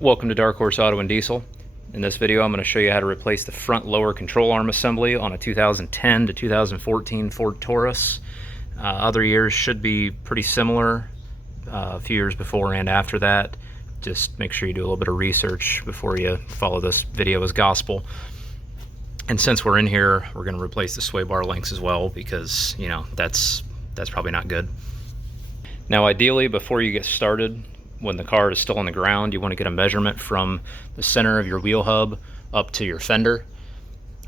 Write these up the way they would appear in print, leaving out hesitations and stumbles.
Welcome to Dark Horse Auto and Diesel. In this video I'm going to show you how to replace the front lower control arm assembly on a 2010 to 2014 Ford Taurus. Other years should be pretty similar, a few years before and after that. Just make sure you do a little bit of research before you follow this video as gospel. And since we're in here, we're going to replace the sway bar links as well because, you know, that's probably not good. Now ideally, before you get started, when the car is still on the ground, you want to get a measurement from the center of your wheel hub up to your fender.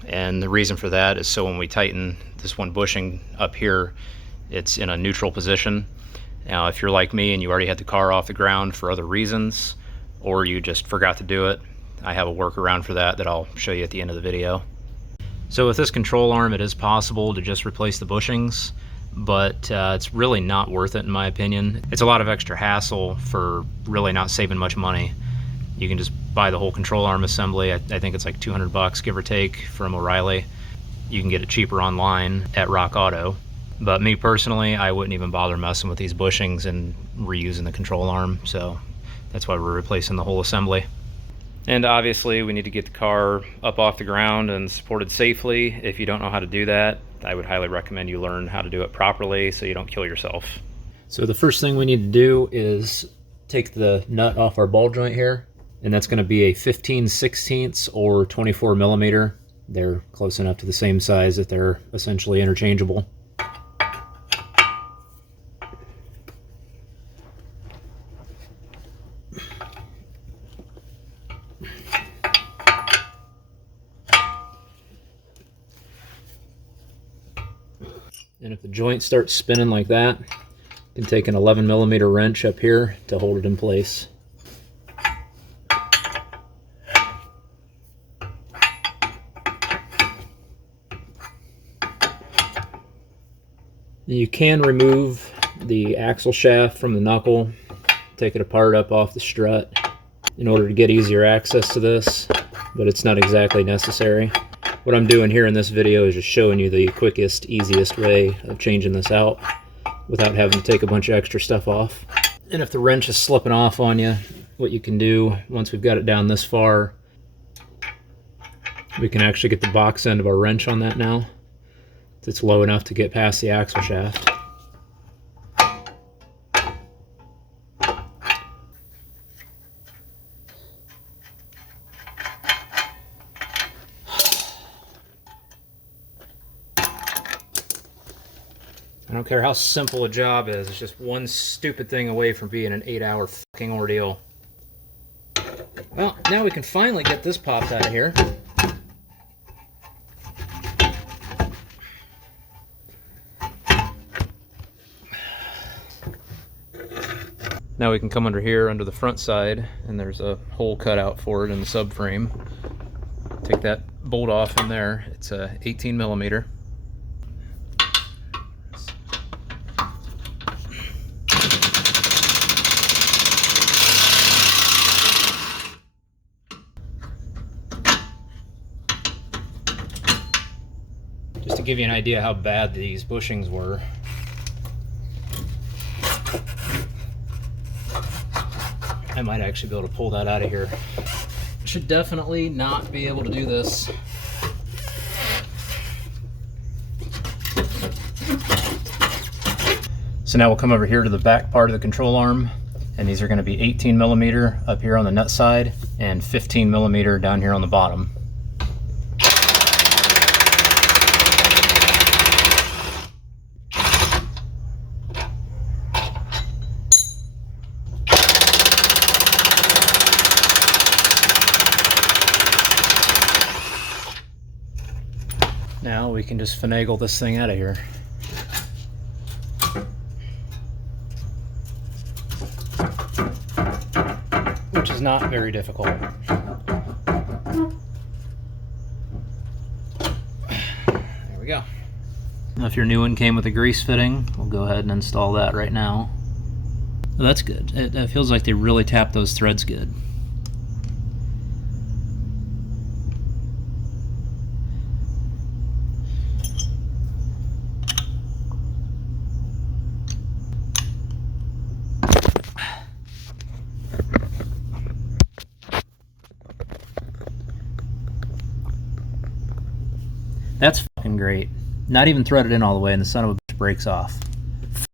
And the reason for that is so when we tighten this one bushing up here, it's in a neutral position. Now if you're like me and you already had the car off the ground for other reasons, or you just forgot to do it, I have a workaround for that I'll show you at the end of the video. So with this control arm, it is possible to just replace the bushings, but it's really not worth it in my opinion. It's a lot of extra hassle for really not saving much money. You can just buy the whole control arm assembly. I think it's like 200 bucks, give or take, from O'Reilly. You can get it cheaper online at Rock Auto. But me personally, I wouldn't even bother messing with these bushings and reusing the control arm, so that's why we're replacing the whole assembly. And obviously we need to get the car up off the ground and supported safely. If you don't know how to do that, I would highly recommend you learn how to do it properly so you don't kill yourself. So the first thing we need to do is take the nut off our ball joint here, and that's going to be a 15/16 or 24 millimeter. They're close enough to the same size that they're essentially interchangeable. And if the joint starts spinning like that, you can take an 11 millimeter wrench up here to hold it in place. You can remove the axle shaft from the knuckle, take it apart up off the strut in order to get easier access to this, but it's not exactly necessary. What I'm doing here in this video is just showing you the quickest, easiest way of changing this out without having to take a bunch of extra stuff off. And if the wrench is slipping off on you, what you can do, once we've got it down this far, we can actually get the box end of our wrench on that now. It's low enough to get past the axle shaft. I don't care how simple a job is, it's just one stupid thing away from being an 8-hour fucking ordeal. Well, now we can finally get this popped out of here. Now we can come under here, under the front side, and there's a hole cut out for it in the subframe. Take that bolt off in there. It's a 18 millimeter. Just to give you an idea how bad these bushings were. I might actually be able to pull that out of here. Should definitely not be able to do this. So now we'll come over here to the back part of the control arm, and these are going to be 18 millimeter up here on the nut side and 15 millimeter down here on the bottom. Now we can just finagle this thing out of here. Which is not very difficult. There we go. Now if your new one came with a grease fitting, we'll go ahead and install that right now. Oh, that's good. It feels like they really tapped those threads good. That's fucking great. Not even threaded in all the way and the son of a bitch breaks off.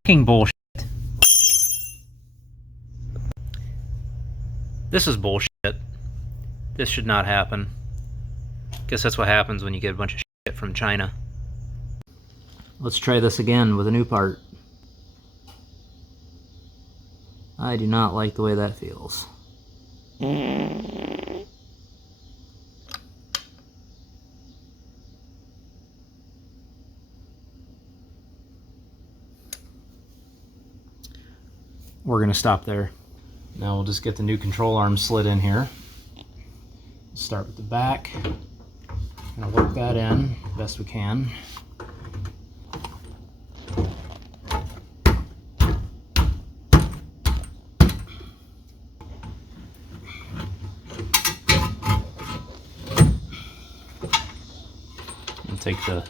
Fucking bullshit. This is bullshit. This should not happen. Guess that's what happens when you get a bunch of shit from China. Let's try this again with a new part. I do not like the way that feels. We're going to stop there. Now we'll just get the new control arm slid in here. Start with the back. Gonna work that in best we can. And take the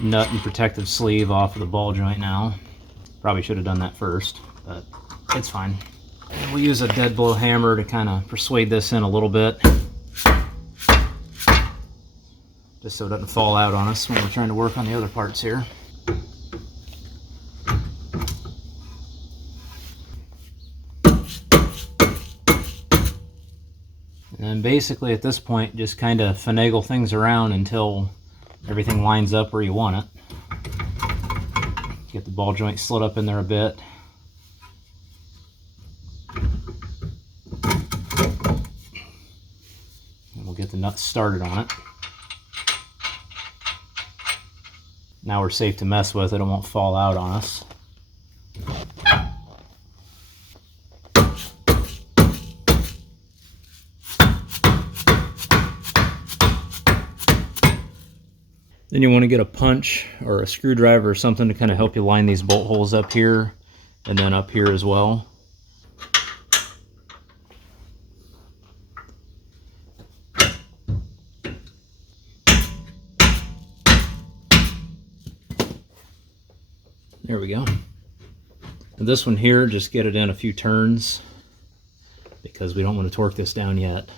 nut and protective sleeve off of the ball joint now. Probably should have done that first, but it's fine. And we'll use a dead blow hammer to kind of persuade this in a little bit, just so it doesn't fall out on us when we're trying to work on the other parts here. And basically at this point, just kind of finagle things around until everything lines up where you want it. Get the ball joint slid up in there a bit. And we'll get the nuts started on it. Now we're safe to mess with it, it won't fall out on us. Then you want to get a punch or a screwdriver or something to kind of help you line these bolt holes up here and then up here as well. There we go. And this one here, just get it in a few turns because we don't want to torque this down yet.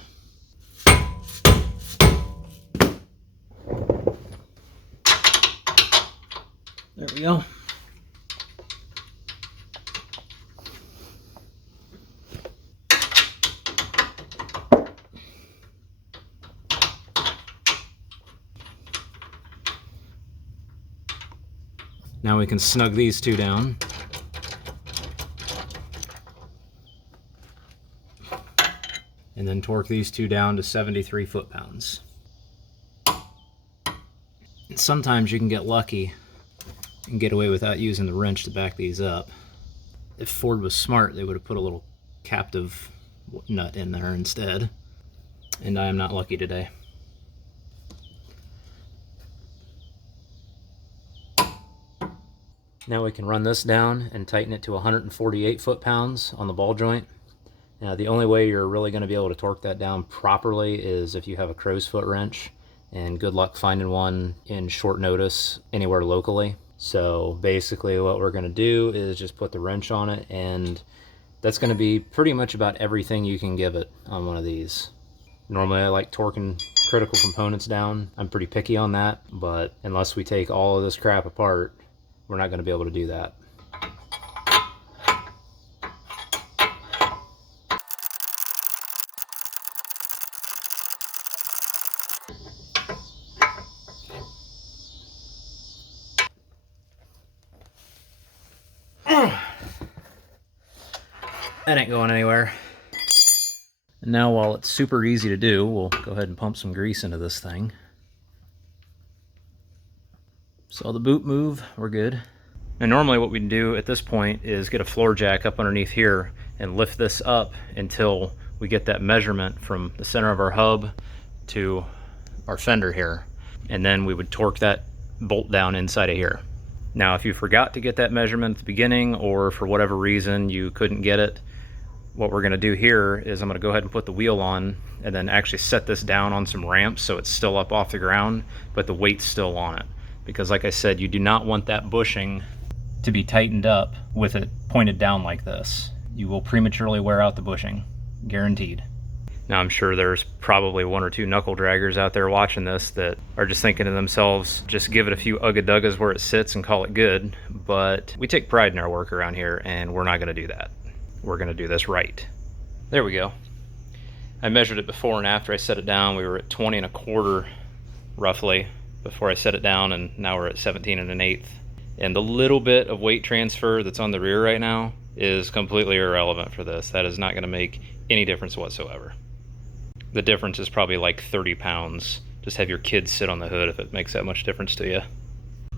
There we go. Now we can snug these two down. And then torque these two down to 73 foot-pounds. And sometimes you can get lucky and get away without using the wrench to back these up. If Ford was smart, they would have put a little captive nut in there instead. And I am not lucky today. Now we can run this down and tighten it to 148 foot-pounds on the ball joint. Now the only way you're really going to be able to torque that down properly is if you have a crow's foot wrench, and good luck finding one in short notice anywhere locally. So basically what we're going to do is just put the wrench on it, and that's going to be pretty much about everything you can give it on one of these. Normally I like torquing critical components down. I'm pretty picky on that, but unless we take all of this crap apart, we're not going to be able to do that. That ain't going anywhere. And now, while it's super easy to do, we'll go ahead and pump some grease into this thing. Saw the boot move, we're good. Now normally what we do at this point is get a floor jack up underneath here and lift this up until we get that measurement from the center of our hub to our fender here. And then we would torque that bolt down inside of here. Now if you forgot to get that measurement at the beginning, or for whatever reason you couldn't get it, what we're going to do here is I'm going to go ahead and put the wheel on and then actually set this down on some ramps so it's still up off the ground, but the weight's still on it. Because like I said, you do not want that bushing to be tightened up with it pointed down like this. You will prematurely wear out the bushing, guaranteed. Now I'm sure there's probably one or two knuckle draggers out there watching this that are just thinking to themselves, just give it a few ugga-duggas where it sits and call it good. But we take pride in our work around here, and we're not gonna do that. We're gonna do this right. There we go. I measured it before and after I set it down. We were at 20 1/4 roughly before I set it down, and now we're at 17 1/8. And the little bit of weight transfer that's on the rear right now is completely irrelevant for this. That is not gonna make any difference whatsoever. The difference is probably like 30 pounds. Just have your kids sit on the hood if it makes that much difference to you.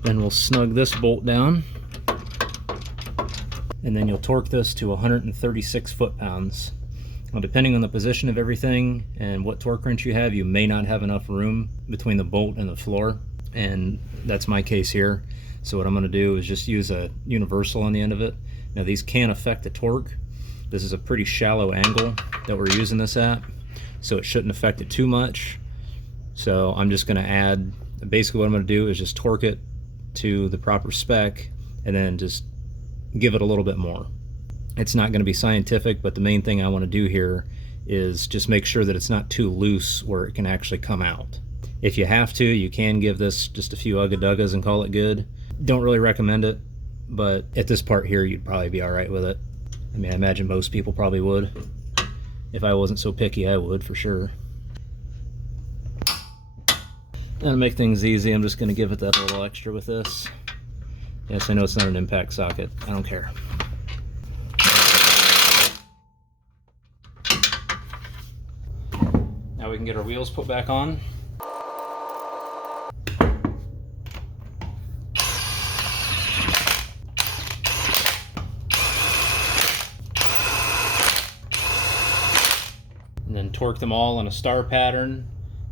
Then we'll snug this bolt down, and then you'll torque this to 136 foot-pounds. Now, depending on the position of everything and what torque wrench you have, you may not have enough room between the bolt and the floor, and that's my case here. So what I'm going to do is just use a universal on the end of it. Now, these can affect the torque. This is a pretty shallow angle that we're using this at, so it shouldn't affect it too much. So I'm just going to add, basically what I'm going to do is just torque it to the proper spec and then just give it a little bit more. It's not going to be scientific, but the main thing I want to do here is just make sure that it's not too loose where it can actually come out. If you have to, you can give this just a few ugga-duggas and call it good. Don't really recommend it, but at this part here you'd probably be alright with it. I mean, I imagine most people probably would. If I wasn't so picky, I would for sure. And to make things easy, I'm just going to give it that little extra with this. Yes, I know it's not an impact socket. I don't care. Now we can get our wheels put back on. And then torque them all in a star pattern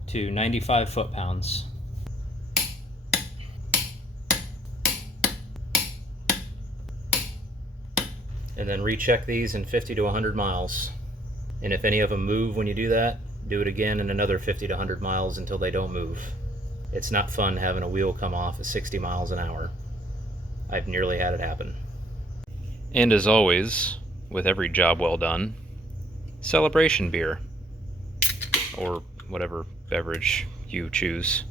to 95 foot-pounds. And then recheck these in 50 to 100 miles. And if any of them move when you do that, do it again in another 50 to 100 miles until they don't move. It's not fun having a wheel come off at 60 miles an hour. I've nearly had it happen. And as always, with every job well done, celebration beer, or whatever beverage you choose.